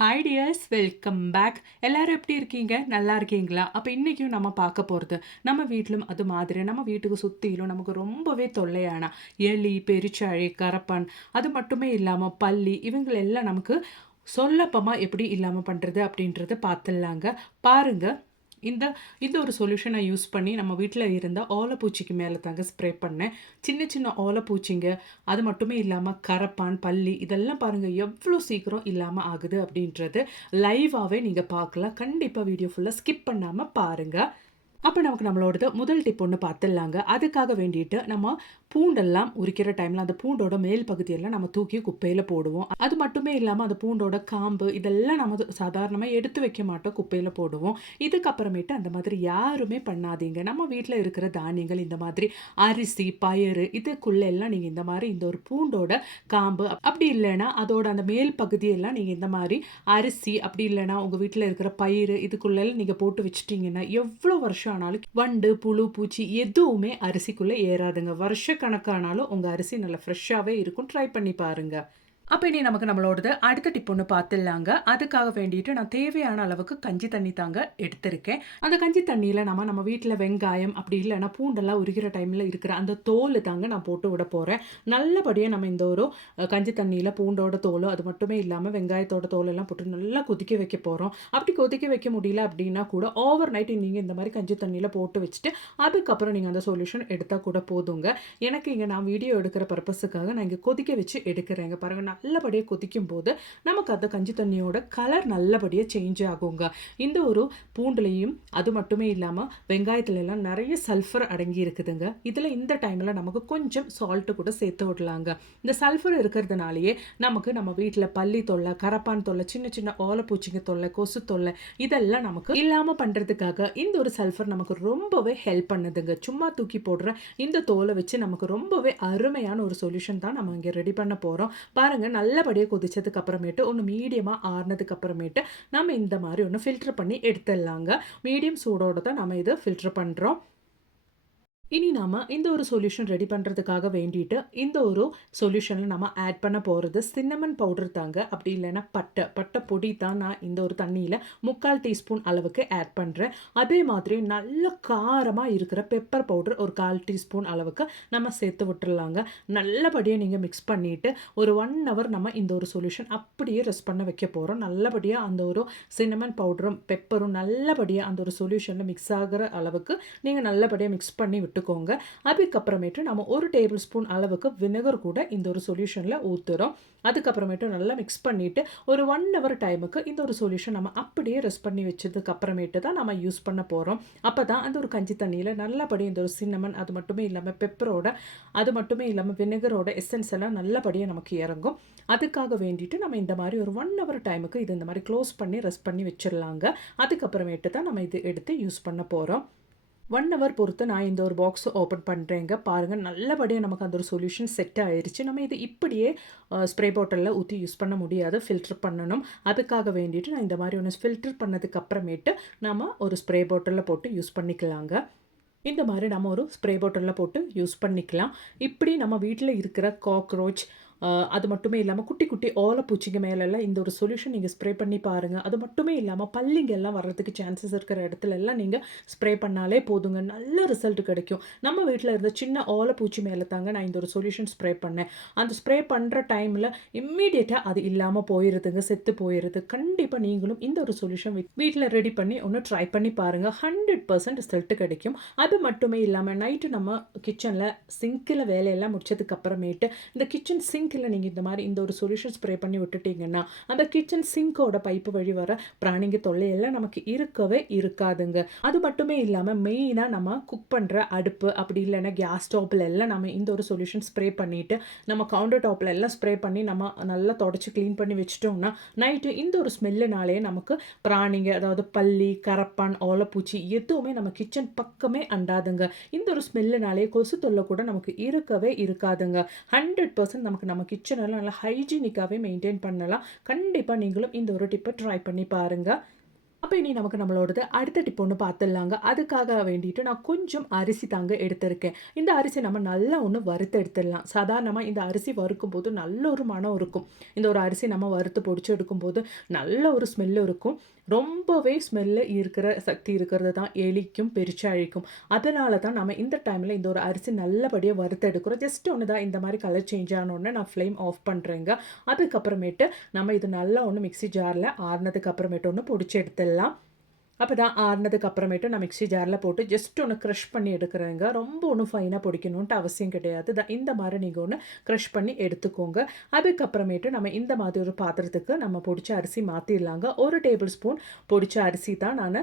Hi tears, welcome back. எல்லாரும் எப்படி இருக்கீங்க? நல்லா இருக்கீங்களா? அப்போ இன்றைக்கும் நம்ம பார்க்க போகிறது நம்ம வீட்டிலும் அது மாதிரி நம்ம வீட்டுக்கு சுற்றிலும் நமக்கு ரொம்பவே தொல்லையான எலி, பெருச்சாழி, கரப்பான், அது மட்டுமே இல்லாமல் பல்லி இவங்களெல்லாம் நமக்கு சொல்லப்பமாக எப்படி இல்லாமல் பண்ணுறது அப்படின்றத பார்த்துடலாங்க. பாருங்க, இந்த இந்த ஒரு சொல்யூஷனை யூஸ் பண்ணி நம்ம வீட்டில் இருந்த ஓலைப்பூச்சிக்கு மேலே தாங்க ஸ்ப்ரே பண்ணேன். சின்ன சின்ன ஓலைப்பூச்சிங்க, அது மட்டுமே இல்லாமல் கரப்பான், பல்லி இதெல்லாம் பாருங்கள் எவ்வளோ சீக்கிரம் இல்லாமல் ஆகுது அப்படின்றது லைவாகவே நீங்கள் பார்க்கலாம். கண்டிப்பாக வீடியோ ஃபுல்லாக ஸ்கிப் பண்ணாமல் பாருங்கள். அப்போ நமக்கு நம்மளோடது முதல் டிப் ஒன்று பார்த்துடலாங்க. அதுக்காக வேண்டிட்டு நம்ம பூண்டெல்லாம் உரிக்கிற டைமில் அந்த பூண்டோட மேல் பகுதியெல்லாம் நம்ம தூக்கி குப்பையில் போடுவோம். அது மட்டுமே இல்லாமல் அந்த பூண்டோட காம்பு இதெல்லாம் நம்ம சாதாரணமாக எடுத்து வைக்க மாட்டோம், குப்பையில் போடுவோம். இதுக்கப்புறமேட்டு அந்த மாதிரி யாருமே பண்ணாதீங்க. நம்ம வீட்டில் இருக்கிற தானியங்கள் இந்த மாதிரி அரிசி, பயறு இதுக்குள்ளே எல்லாம் நீங்கள் இந்த மாதிரி இந்த ஒரு பூண்டோட காம்பு அப்படி இல்லைன்னா அதோட அந்த மேல் பகுதியெல்லாம் நீங்கள் இந்த மாதிரி அரிசி அப்படி இல்லைன்னா உங்கள் வீட்டில் இருக்கிற பயிறு இதுக்குள்ளெல்லாம் நீங்கள் போட்டு வச்சுட்டிங்கன்னா எவ்வளோ வருஷம் ஆனாலும் வண்டு, புழு, பூச்சி எதுவுமே அரிசிக்குள்ளே ஏறாதுங்க. வருஷ கணக்கானாலும் உங்கள் அரிசி நல்லா ஃப்ரெஷ்ஷாகவே இருக்கும். ட்ரை பண்ணி பாருங்க. அப்போ இனி நமக்கு நம்மளோடது அடுத்த டிப் ஒன்று பார்த்துடலாங்க. அதுக்காக வேண்டிட்டு நான் தேவையான அளவுக்கு கஞ்சி தண்ணி தாங்க எடுத்திருக்கேன். அந்த கஞ்சி தண்ணியில் நம்ம வீட்டில் வெங்காயம் அப்படி இல்லைன்னா பூண்டெல்லாம் உரிக்கிற டைமில் இருக்கிற அந்த தோல் தாங்க நான் போட்டு விட போகிறேன். நல்லபடியாக நம்ம இந்த ஒரு கஞ்சி தண்ணியில் பூண்டோட தோல் அது மட்டுமே இல்லாமல் வெங்காயத்தோட தோலெல்லாம் போட்டு நல்லா கொதிக்க வைக்க போகிறோம். அப்படி கொதிக்க வைக்க முடியல அப்படின்னா கூட ஓவர் நைட் நீங்கள் இந்த மாதிரி கஞ்சி தண்ணியில் போட்டு வச்சுட்டு அதுக்கப்புறம் நீங்கள் அந்த சொல்யூஷன் எடுத்தால் கூட போதுங்க. எனக்கு இங்கே நான் வீடியோ எடுக்கிற பர்பஸுக்காக நான் இங்கே கொதிக்க வச்சு எடுக்கிறேங்க. பாருங்கள், நல்லபடியாக கொதிக்கும் போது நமக்கு அந்த கஞ்சி தண்ணியோட கலர் நல்லபடியாக சேஞ்ச் ஆகுங்க. இந்த ஒரு பூண்டுலையும் அது மட்டுமே இல்லாமல் வெங்காயத்துல எல்லாம் நிறைய சல்ஃபர் அடங்கி இருக்குதுங்க. இதில் இந்த டைமில் நமக்கு கொஞ்சம் சால்ட்டு கூட சேர்த்து விடலாங்க. இந்த சல்ஃபர் இருக்கிறதுனாலேயே நமக்கு நம்ம வீட்டில் பல்லி தொல்லை, கரப்பான் தொல்லை, சின்ன சின்ன ஓலைப்பூச்சிங்க தொல்லை, கொசு தொல்லை இதெல்லாம் நமக்கு இல்லாமல் பண்ணுறதுக்காக இந்த ஒரு சல்ஃபர் நமக்கு ரொம்பவே ஹெல்ப் பண்ணுதுங்க. சும்மா தூக்கி போடுற இந்த தோலை வச்சு நமக்கு ரொம்பவே அருமையான ஒரு சொல்யூஷன் தான் நம்ம இங்கே ரெடி பண்ண போகிறோம். பாருங்கள், நல்லபடியாக கொதிச்சதுக்கு அப்புறமேட்டு ஒன்று மீடியமாக ஆறுனதுக்கு அப்புறமேட்டு நம்ம இந்த மாதிரி ஒன்று ஃபில்டர் பண்ணி எடுத்துடலாங்க. மீடியம் சூடோடு தான் நம்ம இதை ஃபில்டர் பண்ணுறோம். இனி நாம் இந்த ஒரு சொல்யூஷன் ரெடி பண்ணுறதுக்காக வேண்டிட்டு இந்த ஒரு சொல்யூஷனில் நம்ம ஆட் பண்ண போகிறது சின்னமன் பவுடர் தாங்க. அப்படி இல்லைன்னா பட்டை பொடி தான் நான் இந்த ஒரு தண்ணியில் 3/4 டீஸ்பூன் அளவுக்கு ஆட் பண்ணுறேன். அதே மாதிரி நல்ல காரமாக இருக்கிற பெப்பர் பவுடர் ஒரு 1/4 டீஸ்பூன் அளவுக்கு நம்ம சேர்த்து விட்டுறலாங்க. நல்லபடியாக நீங்கள் மிக்ஸ் பண்ணிவிட்டு ஒரு 1 ஹவர் நம்ம இந்த ஒரு சொல்யூஷன் அப்படியே ரெஸ்ட் பண்ண வைக்க போகிறோம். நல்லபடியாக அந்த ஒரு சின்னமன் பவுடரும் பெப்பரும் நல்லபடியாக அந்த ஒரு சொல்யூஷனில் மிக்ஸ் ஆகிற அளவுக்கு நீங்கள் நல்லபடியாக மிக்ஸ் பண்ணி விட்டுக்கோங்க. அதுக்கப்புறமேட்டு நம்ம 1 டேபிள் ஸ்பூன் அளவுக்கு விnegar கூட இந்த ஒரு சொல்யூஷனில் ஊற்றுறோம். அதுக்கப்புறமேட்டு நல்லா மிக்ஸ் பண்ணிவிட்டு ஒரு 1 ஹவர் டைமுக்கு இந்த ஒரு சொல்யூஷன் நம்ம அப்படியே ரெஸ்ட் பண்ணி வச்சதுக்கு அப்புறமேட்டு தான் நம்ம யூஸ் பண்ண போகிறோம். அப்போ தான் அந்த ஒரு கஞ்சி தண்ணியில் நல்லபடியாக இந்த ஒரு சின்னமன் அது மட்டுமே இல்லாமல் பெப்பரோட அது மட்டுமே இல்லாமல் விnegarோட எசன்ஸ் எல்லாம் நல்லபடியாக நமக்கு இறங்கும். அதுக்காக வேண்டிட்டு நம்ம இந்த மாதிரி ஒரு 1 ஹவர் டைமுக்கு இது இந்த மாதிரி க்ளோஸ் பண்ணி ரெஸ்ட் பண்ணி வச்சிடலாங்க. அதுக்கப்புறமேட்டு தான் நம்ம இது எடுத்து யூஸ் பண்ண போகிறோம். 1 ஹவர் பொறுத்து நான் இந்த ஒரு பாக்ஸ் ஓப்பன் பண்ணுறேங்க. பாருங்கள், நல்லபடியாக நமக்கு அந்த ஒரு சொல்யூஷன் செட் ஆயிடுச்சு. நம்ம இது இப்படியே ஸ்ப்ரே பாட்டிலில் ஊற்றி யூஸ் பண்ண முடியாது, ஃபில்டர் பண்ணணும். அதுக்காக வேண்டிட்டு நான் இந்த மாதிரி ஒன்று ஃபில்டர் பண்ணதுக்கு அப்புறமேட்டு நம்ம ஒரு ஸ்ப்ரே பாட்டிலில் போட்டு யூஸ் பண்ணிக்கலாங்க. இந்த மாதிரி நம்ம ஒரு ஸ்ப்ரே பாட்டிலில் போட்டு யூஸ் பண்ணிக்கலாம். இப்படி நம்ம வீட்டில் இருக்கிற காக்ரோச் அது மட்டுமே இல்லாமல் குட்டி குட்டி ஓலைப்பூச்சிங்க மேலெல்லாம் இந்த ஒரு சொல்யூஷன் நீங்கள் ஸ்ப்ரே பண்ணி பாருங்கள். அது மட்டுமே இல்லாமல் பல்லிங்க எல்லாம் வர்றதுக்கு சான்சஸ் இருக்கிற இடத்துல எல்லாம் நீங்கள் ஸ்ப்ரே பண்ணாலே போதுங்க, நல்ல ரிசல்ட் கிடைக்கும். நம்ம வீட்டில் இருந்த சின்ன ஓலைப்பூச்சி மேலே தாங்க நான் இந்த ஒரு சொல்யூஷன் ஸ்ப்ரே பண்ணேன். அந்த ஸ்ப்ரே பண்ணுற டைமில் இம்மீடியட்டாக அது இல்லாமல் போயிடுதுங்க, செத்து போயிடுது. கண்டிப்பாக நீங்களும் இந்த ஒரு சொல்யூஷன் வீட்டில் ரெடி பண்ணி ஒன்று ட்ரை பண்ணி பாருங்கள். 100% ரிசல்ட் கிடைக்கும். அது மட்டுமே இல்லாமல் நைட்டு நம்ம கிச்சனில் சிங்கில் வேலையெல்லாம் முடிச்சதுக்கு அப்புறமேட்டு இந்த கிச்சன் சிங்கில் நீங்கள் இந்த மாதிரி இந்த ஒரு சொல்யூஷன் ஸ்ப்ரே பண்ணி விட்டுட்டிங்கன்னா அந்த கிச்சன் சிங்கோட பைப்பு வழி வர பிராணிங்க தொல்லையெல்லாம் நமக்கு இருக்கவே இருக்காதுங்க. அது மட்டுமே இல்லாமல் மெயினாக நம்ம குக் பண்ணுற அடுப்பு அப்படி இல்லைன்னா கேஸ் ஸ்டவ்ல எல்லாம் நம்ம இந்த ஒரு சொல்யூஷன் ஸ்ப்ரே பண்ணிவிட்டு நம்ம கவுண்டர் டாப்பில் எல்லாம் ஸ்ப்ரே பண்ணி நம்ம நல்லா தொடச்சி க்ளீன் பண்ணி வச்சிட்டோம்னா நைட்டு இந்த ஒரு ஸ்மெல்லுனாலே நமக்கு பிராணிங்க அதாவது பல்லி, கரப்பான், ஓலைப்பூச்சி எதுவுமே நம்ம கிச்சன் பக்கமே அண்டாதுங்க. இந்த ஒரு ஸ்மெல்லுனாலே கொசு தொல்லை கூட நமக்கு இருக்கவே இருக்காதுங்க. 100% நமக்கு நம்ம கிச்சனெல்லாம் நல்லா ஹைஜீனிக்காகவே மெயின்டைன் பண்ணலாம். கண்டிப்பாக நீங்களும் இந்த ஒரு டிப்பை ட்ரை பண்ணி பாருங்கள். அப்போ இனி நமக்கு நம்மளோடது அடுத்த டிப் ஒன்று பார்த்துடலாங்க. அதுக்காக வேண்டிட்டு நான் கொஞ்சம் அரிசி தாங்க எடுத்திருக்கேன். இந்த அரிசி நம்ம நல்லா ஒன்று வறுத்து எடுத்துடலாம். சாதாரணமாக இந்த அரிசி வறுக்கும்போது நல்ல ஒரு மணம் இருக்கும். இந்த ஒரு அரிசி நம்ம வறுத்து பொடிச்சு எடுக்கும்போது நல்ல ஒரு ஸ்மெல்லு இருக்கும். ரொம்பவே ஸ்மெல்லு இருக்கிற சக்தி இருக்கிறது தான் எலிக்கும் பெருச்சாழிக்கும். அதனால தான் நம்ம இந்த டைமில் இந்த ஒரு அரிசி நல்லபடியாக வறுத்து எடுக்கிறோம். ஜஸ்ட் ஒன்று தான் இந்த மாதிரி கலர் சேஞ்ச் ஆனோடனே நான் ஃப்ளேம் ஆஃப் பண்ணுறேங்க. அதுக்கப்புறமேட்டு நம்ம இது நல்லா ஒன்று மிக்ஸி ஜாரில் ஆறுனதுக்கு அப்புறமேட்டு ஒன்று பொடிச்சு எடுத்துடலாம். அப்போ தான் ஆறுனதுக்கு அப்புறமேட்டு நான் மிக்ஸி ஜாரில் போட்டு ஜஸ்ட் ஒன்று க்ரஷ் பண்ணி எடுக்கிறேங்க. ரொம்ப ஒன்றும் ஃபைனாக பொடிக்கணுன்ட்டு அவசியம் கிடையாது. இந்த மாதிரி நீங்கள் ஒன்று க்ரஷ் பண்ணி எடுத்துக்கோங்க. அதுக்கப்புறமேட்டு நம்ம இந்த மாதிரி ஒரு பாத்திரத்துக்கு நம்ம பொடிச்ச அரிசி மாற்றிடலாங்க. 1 டேபிள் ஸ்பூன் பொடிச்ச அரிசி தான் நான்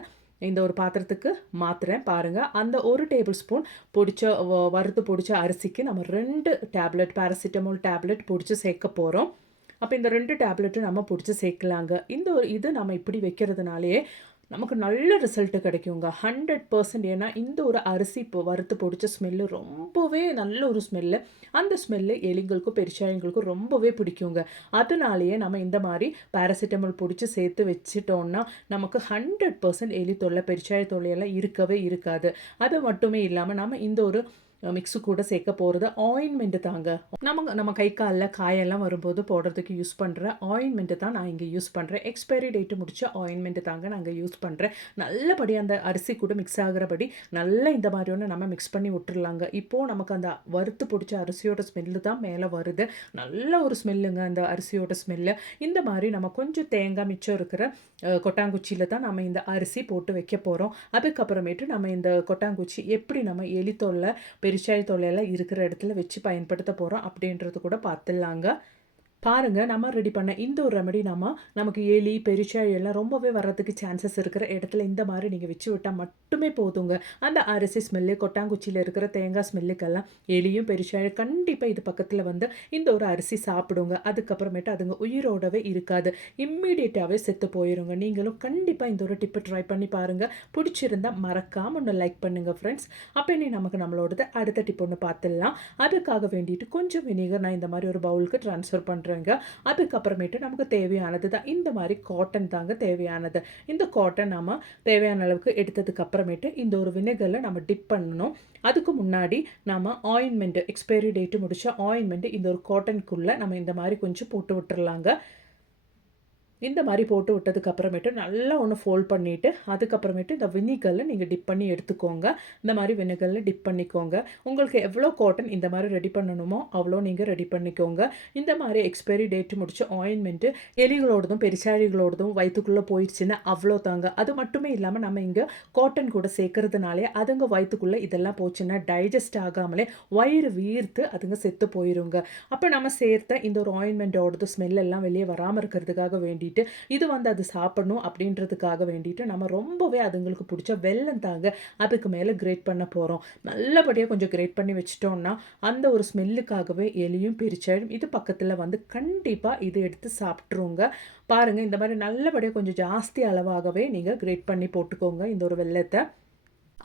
இந்த ஒரு பாத்திரத்துக்கு மாத்துறேன் பாருங்கள். அந்த 1 டேபிள் ஸ்பூன் பொடிச்ச வறுத்து பொடிச்ச அரிசிக்கு நம்ம 2 டேப்லெட் பேராசிட்டமால் டேப்லெட் பொடிச்சு சேர்க்க போகிறோம். அப்போ இந்த 2 டேப்லெட்டும் நம்ம பொடிச்சு சேர்க்கலாங்க. இந்த ஒரு இது நம்ம இப்படி வைக்கிறதுனாலே நமக்கு நல்ல ரிசல்ட்டு கிடைக்குங்க 100%. ஏன்னா இந்த ஒரு அரிசி இப்போ வறுத்து பொடிச்ச ஸ்மெல்லு ரொம்பவே நல்ல ஒரு ஸ்மெல்லு. அந்த ஸ்மெல்லு எலிங்களுக்கும் பெருச்சாழிங்களுக்கும் ரொம்பவே பிடிக்குங்க. அதனாலேயே நம்ம இந்த மாதிரி பேராசிட்டமால் பொடிச்சு சேர்த்து வச்சுட்டோம்னா நமக்கு 100% எலி தொல்லை பெருச்சாழி தொல்லையெல்லாம் இருக்கவே இருக்காது. அது மட்டுமே இல்லாமல் நம்ம இந்த ஒரு மிக்ஸு கூட சேர்க்க போகிறது ஆயின்மெண்ட்டு தாங்க. நம்ம கை காலில் காயெல்லாம் வரும்போது போடுறதுக்கு யூஸ் பண்ணுற ஆயின்மெண்ட்டு தான் நான் இங்கே யூஸ் பண்ணுறேன். எக்ஸ்பைரி டேட்டு முடிச்ச ஆயின்மெண்ட்டு தாங்க நான் இங்கே யூஸ் பண்ணுறேன். நல்லபடி அந்த அரிசி கூட மிக்ஸ் ஆகிறபடி நல்லா இந்த மாதிரி ஒன்று நம்ம மிக்ஸ் பண்ணி விட்டுறலாங்க. இப்போது நமக்கு அந்த வறுத்து பிடிச்ச அரிசியோட ஸ்மெல்லு தான் மேலே வருது. நல்ல ஒரு ஸ்மெல்லுங்க அந்த அரிசியோட ஸ்மெல்லு. இந்த மாதிரி நம்ம கொஞ்சம் தேங்காய் மிச்சம் இருக்கிற கொட்டாங்குச்சியில் தான் நம்ம இந்த அரிசி போட்டு வைக்க போகிறோம். அதுக்கப்புறமேட்டு நம்ம இந்த கொட்டாங்குச்சி எப்படி நம்ம எலி தொல்லை பெருச்சாழி தொல்லையெல்லாம் இருக்கிற இடத்துல வச்சு பயன்படுத்த போகிறோம் அப்படின்றது கூட பார்த்துடலாங்க. பாருங்கள் நம்ம ரெடி பண்ண இந்த ஒரு ரெமெடி நமக்கு எலி பெருச்சாழி எல்லாம் ரொம்பவே வர்றதுக்கு சான்சஸ் இருக்கிற இடத்துல இந்த மாதிரி நீங்கள் வச்சு விட்டால் மட்டுமே போதுங்க. அந்த அரிசி ஸ்மெல்லு கொட்டாங்குச்சியில் இருக்கிற தேங்காய் ஸ்மெல்லுக்கெல்லாம் எலியும் பெருச்சாழி கண்டிப்பாக இது பக்கத்தில் வந்து இந்த ஒரு அரிசி சாப்பிடுங்க. அதுக்கப்புறமேட்டு அதுங்க உயிரோடவே இருக்காது, இம்மிடியேட்டாகவே செத்து போயிடுங்க. நீங்களும் கண்டிப்பாக இந்த ஒரு டிப்பை ட்ரை பண்ணி பாருங்கள். பிடிச்சிருந்தா மறக்காமல் ஒன்று லைக் பண்ணுங்கள் ஃப்ரெண்ட்ஸ். அப்போ இனி நமக்கு நம்மளோடது அடுத்த டிப் ஒன்று பார்த்துடலாம். அதுக்காக வேண்டிட்டு கொஞ்சம் வினிகர் நான் இந்த மாதிரி ஒரு பவுலுக்கு ட்ரான்ஸ்ஃபர் பண்ணுறேன். அதுக்கப்புறமேட்டு நமக்கு தேவையானது தான் இந்த மாதிரி காட்டன் தாங்க தேவையானது. இந்த காட்டன் நம்ம தேவையான அளவுக்கு எடுத்ததுக்கு அப்புறமேட்டு இந்த ஒரு வினகரில் நம்ம டிப் பண்ணணும். அதுக்கு முன்னாடி நம்ம ஆயின்மெண்ட் எக்ஸ்பைரி டேட்டு முடிச்ச ஆயின்மெண்ட் இந்த ஒரு காட்டனுக்குள்ளே நம்ம இந்த மாதிரி கொஞ்சம் போட்டு விட்டுறலாங்க. இந்த மாதிரி போட்டு விட்டதுக்கு அப்புறமேட்டு நல்லா ஒன்று ஃபோல்ட் பண்ணிவிட்டு அதுக்கப்புறமேட்டு இந்த வினிகரில் நீங்கள் டிப் பண்ணி எடுத்துக்கோங்க. இந்த மாதிரி வினிகரில் டிப் பண்ணிக்கோங்க. உங்களுக்கு எவ்வளோ காட்டன் இந்த மாதிரி ரெடி பண்ணணுமோ அவ்வளோ நீங்கள் ரெடி பண்ணிக்கோங்க. இந்த மாதிரி எக்ஸ்பைரி டேட்டு முடிச்ச ஆயின்மெண்ட்டு எலிகளோடதும் பெருச்சாழிகளோடதும் வயிற்றுக்குள்ளே போயிடுச்சுன்னா அவ்வளோ தாங்க. அது மட்டுமே இல்லாமல் நம்ம இங்கே காட்டன் கூட சேர்க்கறதுனாலே அதுங்க வயிற்றுக்குள்ளே இதெல்லாம் போச்சுன்னா டைஜஸ்ட் ஆகாமலே வயிறு வீர்த்து அதுங்க செத்து போயிருங்க. அப்போ நம்ம சேர்த்த இந்த ஒரு ஆயின்மெண்ட்டோடது ஸ்மெல் எல்லாம் வெளியே வராமல் இருக்கிறதுக்காக வேண்டி இது வந்து அது சாப்பிடணும் அப்படின்றதுக்காக வேண்டிட்டு நம்ம ரொம்பவே அதுங்களுக்கு பிடிச்ச வெல்லம் தாங்க அதுக்கு மேலே கிரேட் பண்ண போகிறோம். நல்லபடியாக கொஞ்சம் கிரேட் பண்ணி வச்சிட்டோம்னா அந்த ஒரு ஸ்மெல்லுக்காகவே எலியும் பெருச்சாழியும் இது பக்கத்தில் வந்து கண்டிப்பாக இது எடுத்து சாப்பிட்ருங்க. பாருங்கள் இந்த மாதிரி நல்லபடியாக கொஞ்சம் ஜாஸ்தி அளவாகவே நீங்கள் கிரேட் பண்ணி போட்டுக்கோங்க இந்த ஒரு வெல்லத்தை.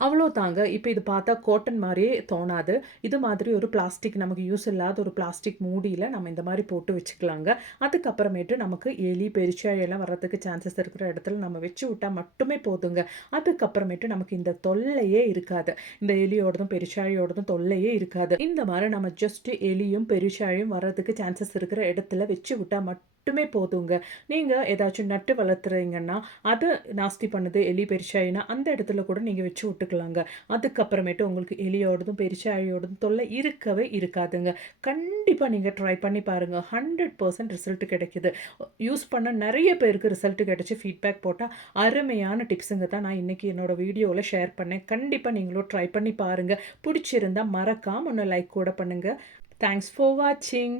அவ்வளோ தாங்க. இப்போ இது பார்த்தா காட்டன் மாதிரியே தோணாது. இது மாதிரி ஒரு பிளாஸ்டிக் நமக்கு யூஸ் இல்லாத ஒரு பிளாஸ்டிக் மூடியில் நம்ம இந்த மாதிரி போட்டு வச்சுக்கலாங்க. அதுக்கப்புறமேட்டு நமக்கு எலி பெருச்சாழி எல்லாம் வர்றதுக்கு சான்சஸ் இருக்கிற இடத்துல நம்ம வச்சு விட்டால் மட்டுமே போதுங்க. அதுக்கப்புறமேட்டு நமக்கு இந்த தொல்லையே இருக்காது. இந்த எலியோடதும் பெருச்சாழியோடதும் தொல்லையே இருக்காது. இந்த மாதிரி நம்ம ஜஸ்ட் எலியும் பெருச்சாழியும் வர்றதுக்கு சான்சஸ் இருக்கிற இடத்துல வச்சு விட்டால் மட்டுமே போதுங்க. நீங்கள் ஏதாச்சும் நட்டு வளர்த்துறீங்கன்னா அது நாஸ்தி பண்ணுது எலி பெருச்சாழினா அந்த இடத்துல கூட நீங்கள் வச்சு விட்டுக்கலாங்க. அதுக்கப்புறமேட்டு உங்களுக்கு எலியோடதும் பெருச்சாழியோடதும் தொல்லை இருக்கவே இருக்காதுங்க. கண்டிப்பாக நீங்கள் ட்ரை பண்ணி பாருங்கள். 100% ரிசல்ட் கிடைக்குது. யூஸ் பண்ண நிறைய பேருக்கு ரிசல்ட் கிடைச்சி ஃபீட்பேக் போட்டால் அருமையான டிப்ஸுங்க தான் நான் இன்றைக்கி என்னோடய வீடியோவில் ஷேர் பண்ணேன். கண்டிப்பாக நீங்களும் ட்ரை பண்ணி பாருங்கள். பிடிச்சிருந்தால் மறக்காமல் ஒன்று லைக் கூட பண்ணுங்கள். தேங்க்ஸ் ஃபார் வாட்சிங்.